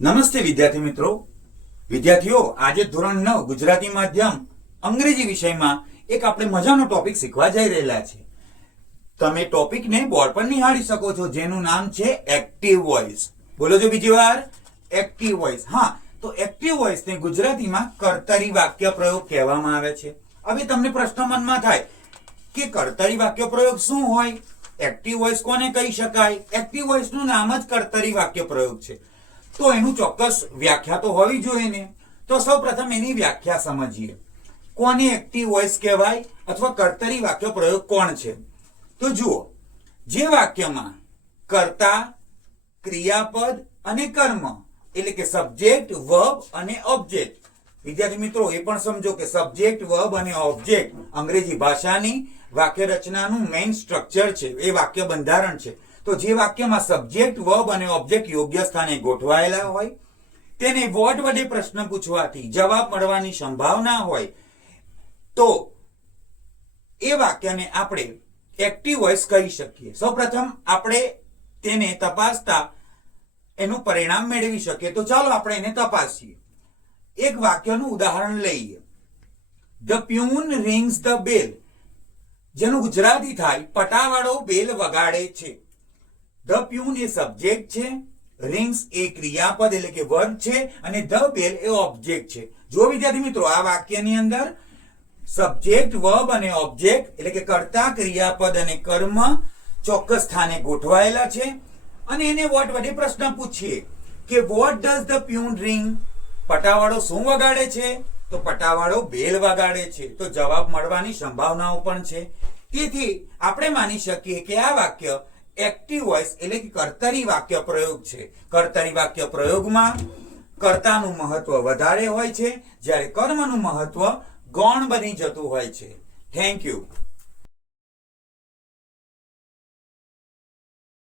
નમસ્તે વિદ્યાર્થી મિત્રો. વિદ્યાર્થીઓ, આજે ધોરણ 9 ગુજરાતી માધ્યમ અંગ્રેજી વિષયમાં એક આપણે મજાનો ટોપિક શીખવા જઈ રહેલા છે. તમે ટોપિકને બોર્ડ પર નિહાળી શકો છો, જેનું નામ છે એક્ટિવ વોઇસ. બોલો છો બીજી વાર, એક્ટિવ વોઇસ. હા, તો એક્ટિવ વોઇસ ને ગુજરાતીમાં કર્તરી વાક્ય પ્રયોગ કહેવામાં આવે છે. હવે તમને પ્રશ્ન મનમાં થાય કે કર્તરી વાક્ય પ્રયોગ શું હોય, એક્ટિવ વોઇસ કોને કહી શકાય? એક્ટિવ વોઇસ નું નામ જ કર્તરી વાક્ય પ્રયોગ છે, તો એનું ચોક્કસ વ્યાખ્યા તો હોવી જોઈએ ને. તો સૌપ્રથમ એની વ્યાખ્યા સમજીએ. કોને એક્ટિવ વોઇસ કહેવાય અથવા કર્તરી વાક્ય પ્રયોગ કોણ છે? તો જુઓ, જે વાક્યમાં કર્તા, ક્રિયાપદ અને કર્મ એટલે કે સબ્જેક્ટ, વર્બ અને ઓબ્જેક્ટ. વિદ્યાર્થી મિત્રો, એ પણ સમજો કે સબ્જેક્ટ, વર્બ અને ઓબ્જેક્ટ અંગ્રેજી ભાષાની વાક્ય રચનાનું મેઇન સ્ટ્રક્ચર છે, એ વાક્ય બંધારણ છે. તો જે વાક્યમાં સબ્જેક્ટ, વર્બ અને ઓબ્જેક્ટ યોગ્ય સ્થાને ગોઠવાયેલા હોય, તેને વોટ વડે પ્રશ્ન પૂછવાથી જવાબ મળવાની સંભાવના હોય, તો એ વાક્યને આપણે એક્ટિવ વોઇસ કહી શકીએ. સૌપ્રથમ આપણે તેને તપાસતા એનું પરિણામ મેળવી શકીએ. તો ચાલો આપણે એને તપાસીએ. એક વાક્યનું ઉદાહરણ લઈએ. The peon rings the bell, જેનું ગુજરાતી થાય પટાવાળો બેલ વગાડે છે. ધ પ્યુન એ સબ્જેક્ટ છે, રિંગ્સ એ ક્રિયાપદ એટલે કે વર્બ છે, અને ધ બેલ એ ઓબ્જેક્ટ છે. જો વિદ્યાર્થી મિત્રો, આ વાક્યની અંદર સબ્જેક્ટ, વર્બ અને ઓબ્જેક્ટ એટલે કે કર્તા, ક્રિયાપદ અને કર્મ ચોક્કસ સ્થાને ગોઠવાયેલા છે, અને એને વોટ વડે પ્રશ્ન પૂછીએ કે what does the peon ring, પટાવાળો શું વગાડે છે? તો પટાવાળો બેલ વગાડે છે. તો જવાબ મળવાની સંભાવનાઓ પણ છે. તેથી આપણે માની શકીએ કે આ વાક્ય એક્ટિવ વોઇસ એટલે કે કર્તરી વાક્ય પ્રયોગ છે. કર્તરી વાક્ય પ્રયોગમાં કર્તાનું મહત્વ વધારે હોય છે, જ્યારે કર્મનું મહત્વ ગૌણ બની જતું હોય છે. Thank you.